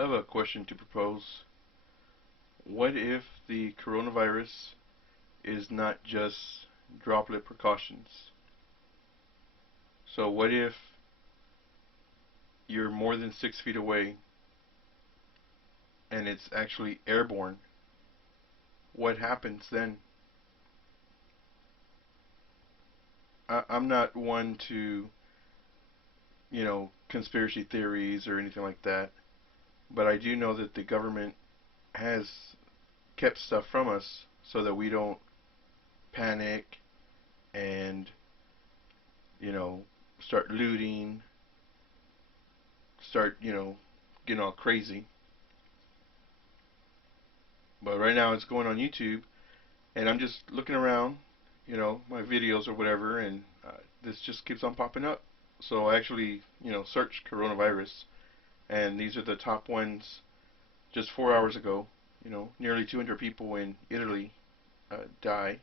I have a question to propose. What if the coronavirus is not just droplet precautions? So what if you're more than 6 feet away and it's actually airborne? What happens then? I'm not one to, conspiracy theories or anything like that, but I do know that the government has kept stuff from us so that we don't panic and, you know, start looting, start, getting all crazy. But right now it's going on YouTube, and I'm just looking around, my videos or whatever, and this just keeps on popping up. So I actually, searched coronavirus, and these are the top ones just 4 hours ago. Nearly 200 people in Italy die,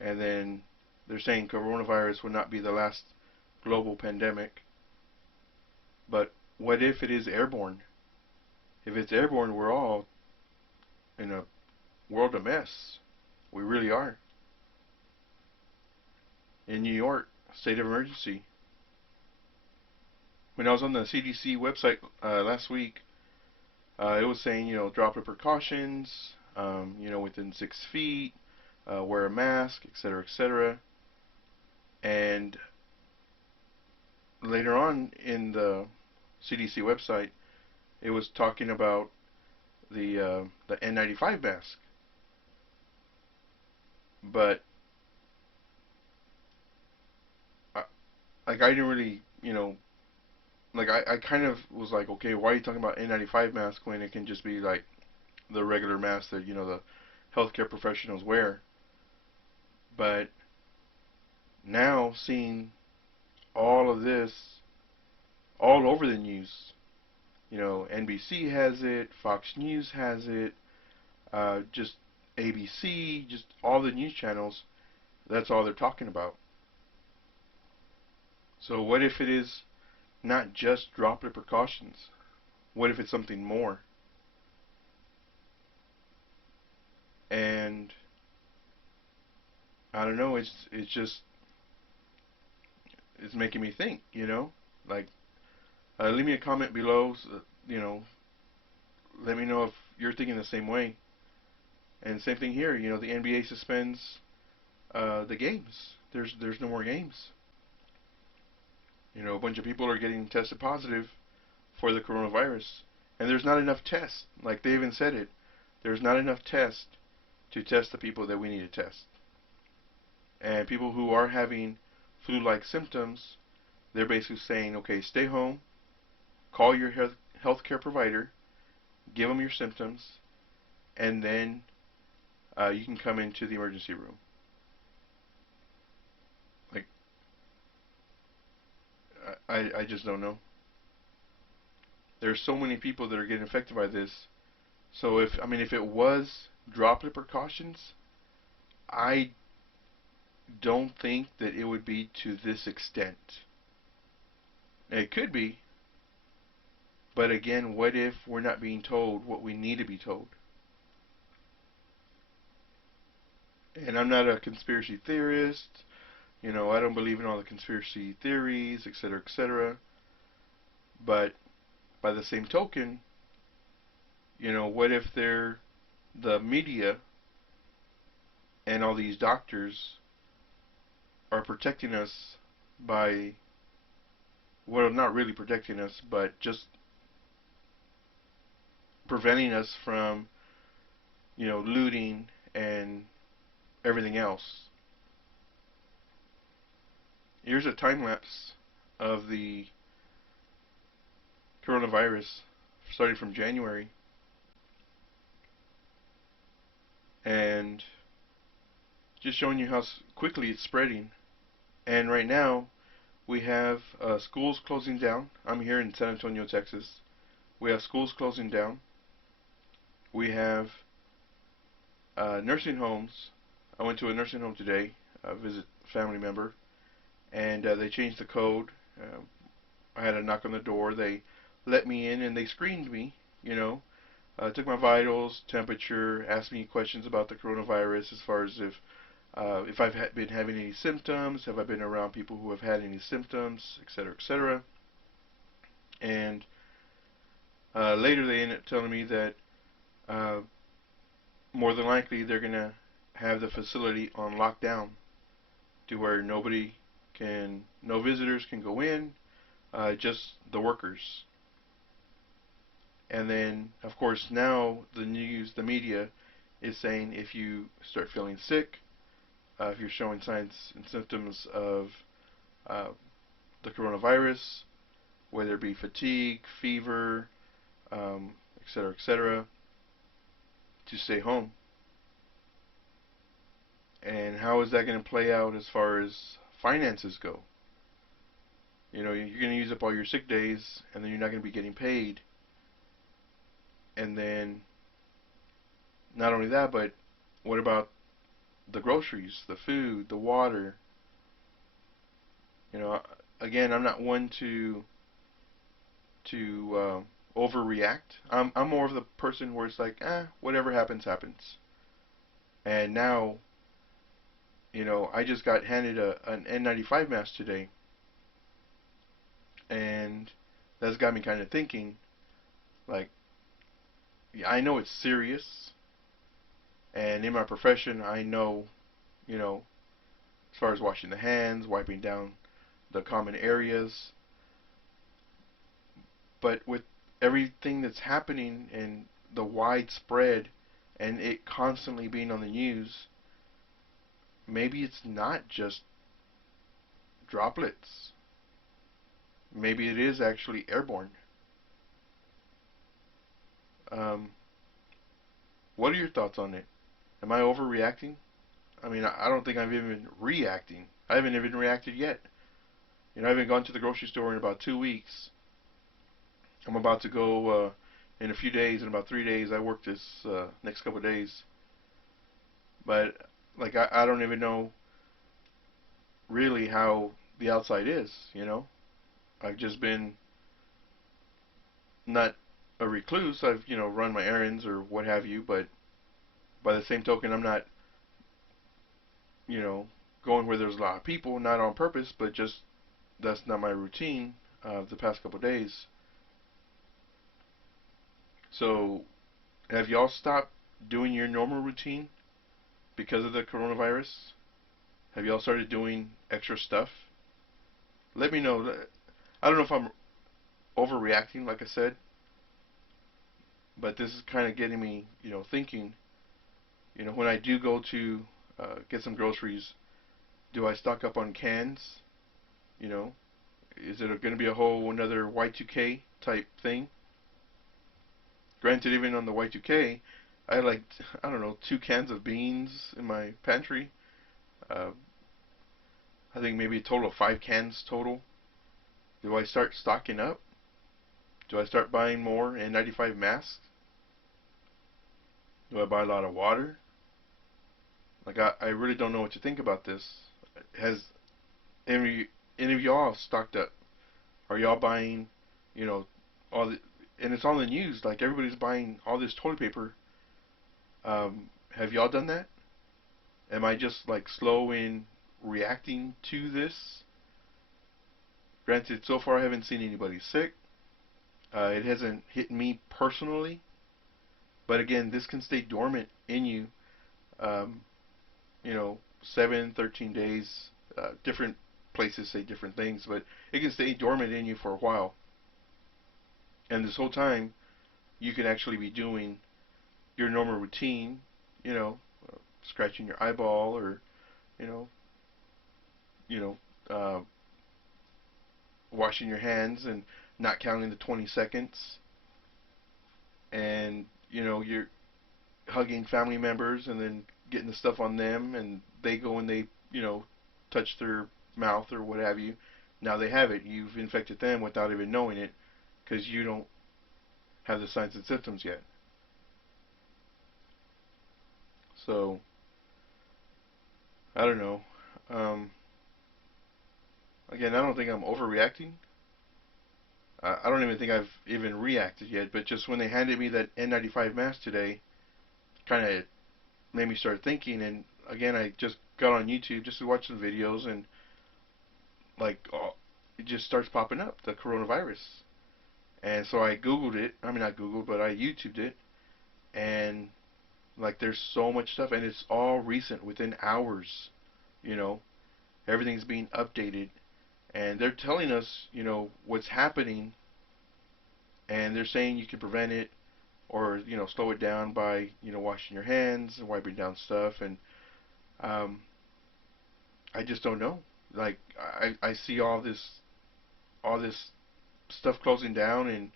and then they're saying coronavirus will not be the last global pandemic. But what if it is airborne? If it's airborne, we're all in a world of mess. We really are. In New York, state of emergency. When I was on the CDC website last week, it was saying, droplet precautions, within 6 feet, wear a mask, etc., etc. And later on in the CDC website, it was talking about the N95 mask. But I, like I didn't really, like I kind of was like, okay, why are you talking about N95 mask when it can just be like the regular mask that the healthcare professionals wear? But now seeing all of this all over the news, NBC has it, Fox News has it, just ABC, just all the news channels, that's all they're talking about. So what if it is not just droplet precautions? What if it's something more? And I don't know, it's just it's making me think. Like leave me a comment below, you know, let me know if you're thinking the same way. And same thing here, the NBA suspends the games. There's no more games. A bunch of people are getting tested positive for the coronavirus, and there's not enough tests. Like they even said it, there's not enough tests to test the people that we need to test. And people who are having flu-like symptoms, they're basically saying, okay, stay home, call your healthcare provider, give them your symptoms, and then you can come into the emergency room. Like, I just don't know. There's so many people that are getting affected by this. So if it was droplet precautions, I don't think that it would be to this extent. It could be, but again, what if we're not being told what we need to be told? And I'm not a conspiracy theorist. I don't believe in all the conspiracy theories, etc., etc. But by the same token, what if the media and all these doctors are protecting us by, well, not really protecting us, but just preventing us from, looting and everything else. Here's a time lapse of the coronavirus starting from January, and just showing you how quickly it's spreading. And right now, we have schools closing down. I'm here in San Antonio, Texas. We have schools closing down. We have nursing homes. I went to a nursing home today, visit a family member, and they changed the code. I had a knock on the door. They let me in and they screened me, you know, took my vitals, temperature, asked me questions about the coronavirus as far as if I've been having any symptoms, have I been around people who have had any symptoms, et cetera, et cetera. And later they ended up telling me that uh, more than likely they're going to have the facility on lockdown to where no visitors can go in, just the workers. And then, of course, now the media is saying if you start feeling sick, if you're showing signs and symptoms of uh, the coronavirus, whether it be fatigue, fever, et cetera, to stay home. And how is that going to play out as far as finances go? You know, you're going to use up all your sick days, and then you're not going to be getting paid. And then, not only that, but what about the groceries, the food, the water? You know, again, I'm not one to overreact. I'm more of the person where it's like, whatever happens, happens. And now, you know, I just got handed an N95 mask today, and that's got me kind of thinking, like, yeah, I know it's serious, and in my profession, I know, you know, as far as washing the hands, wiping down the common areas, but with everything that's happening and the widespread and it constantly being on the news, maybe it's not just droplets. Maybe it is actually airborne. Um, what are your thoughts on it? Am I overreacting? I mean, I don't think I'm even reacting. I haven't even reacted yet. You know, I haven't gone to the grocery store in about 2 weeks. I'm about to go in a few days, in about 3 days. I work this next couple of days. But, like, I don't even know really how the outside is, you know? I've just been not a recluse. I've, you know, run my errands or what have you, but by the same token, I'm not, you know, going where there's a lot of people, not on purpose, but just that's not my routine of the past couple of days. So, have y'all stopped doing your normal routine because of the coronavirus? Have y'all started doing extra stuff? Let me know. I don't know if I'm overreacting, like I said, but this is kind of getting me, you know, thinking. You know, when I do go to get some groceries, do I stock up on cans? You know, is it going to be a whole another Y2K type thing? Granted, even on the Y2K, I had like, I don't know, 2 cans of beans in my pantry. Uh, I think maybe a total of 5 cans total. Do I start stocking up? Do I start buying more N95 masks? Do I buy a lot of water? Like, I really don't know what to think about this. Has any, any of y'all stocked up? Are y'all buying, you know, all the, and it's on the news, like everybody's buying all this toilet paper. Have y'all done that? Am I just like slow in reacting to this? Granted, so far I haven't seen anybody sick. It hasn't hit me personally, but again, this can stay dormant in you. Um, you know, 7, 13 days. Different places say different things, but it can stay dormant in you for a while. And this whole time, you can actually be doing your normal routine. You know, scratching your eyeball, or you know, you know, uh, washing your hands and not counting the 20 seconds, and you know, you're hugging family members and then getting the stuff on them, and they go and they, you know, touch their mouth or what have you. Now they have it. You've infected them without even knowing it because you don't have the signs and symptoms yet. So I don't know. Um, Again, I don't think I'm overreacting, I don't even think I've even reacted yet, but just when they handed me that N95 mask today, kind of made me start thinking. And again, I just got on YouTube just to watch some videos, and like it just starts popping up, the coronavirus. And so I Googled it. I mean, not Googled, but I YouTubed it, and like there's so much stuff, and it's all recent, within hours. You know, everything's being updated, and they're telling us, what's happening, and they're saying you can prevent it or slow it down by washing your hands and wiping down stuff. And um, I just don't know. Like I see all this stuff closing down,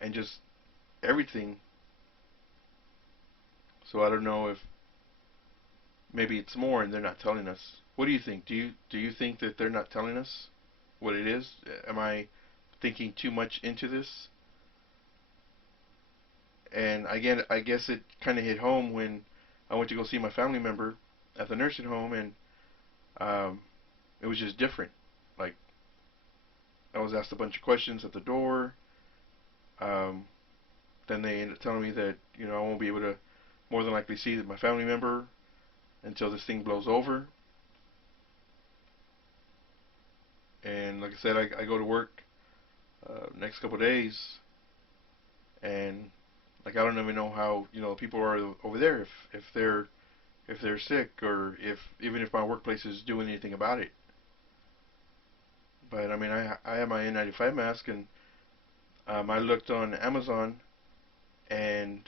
and just everything. So I don't know if maybe it's more and they're not telling us. What do you think? Do you think that they're not telling us what it is? Am I thinking too much into this? And again, I guess it kind of hit home when I went to go see my family member at the nursing home, and um, it was just different. Like I was asked a bunch of questions at the door. Um, then they ended up telling me that I won't be able to more than likely see my family member until this thing blows over. And like I said, I go to work next couple of days, and like I don't even know how people are over there, if they're sick, or if even if my workplace is doing anything about it. But I mean, I have my N95 mask, and I looked on Amazon, and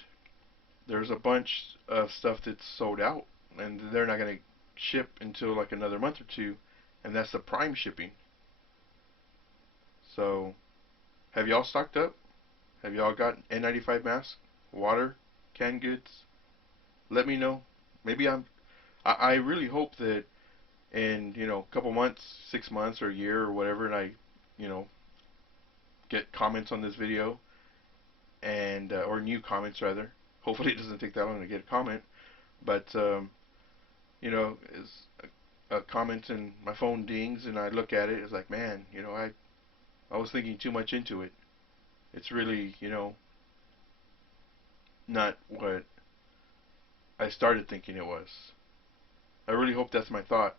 there's a bunch of stuff that's sold out, and they're not going to ship until like another month or two, and that's the prime shipping. So, have y'all stocked up? Have y'all got N95 masks, water, canned goods? Let me know. Maybe I really hope that in a couple months, 6 months or a year or whatever, and I you know get comments on this video, and or new comments rather. Hopefully, it doesn't take that long to get a comment. But is a comment and my phone dings and I look at it. It's like, man, I was thinking too much into it. It's really not what I started thinking it was. I really hope that's my thought.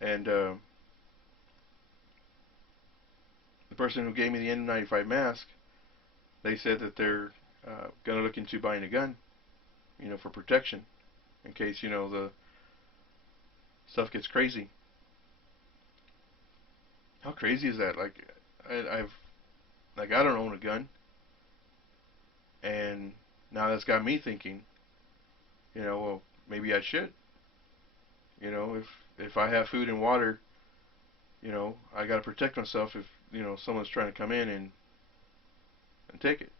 And the person who gave me the N95 mask, they said that they're gonna look into buying a gun, for protection in case the stuff gets crazy. How crazy is that? Like, I've like I don't own a gun, and now that's got me thinking, well, maybe I should. If I have food and water, I got to protect myself if someone's trying to come in and take it.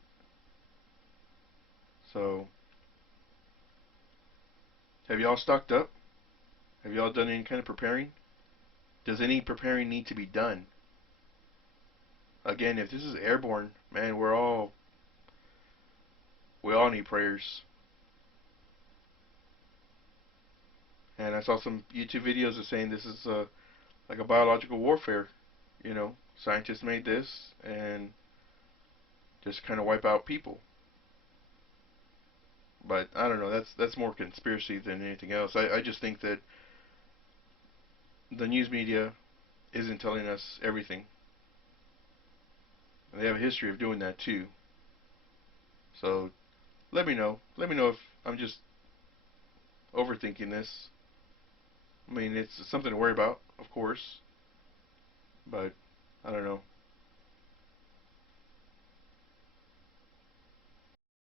So, have y'all stocked up? Have y'all done any kind of preparing? Does any preparing need to be done? Again, if this is airborne, man, we all need prayers. And I saw some YouTube videos of saying this is like a biological warfare. Scientists made this and just kind of wipe out people. But I don't know. That's more conspiracy than anything else. I just think that the news media isn't telling us everything. And they have a history of doing that too. So let me know. Let me know if I'm just overthinking this. I mean, it's something to worry about, of course, but I don't know.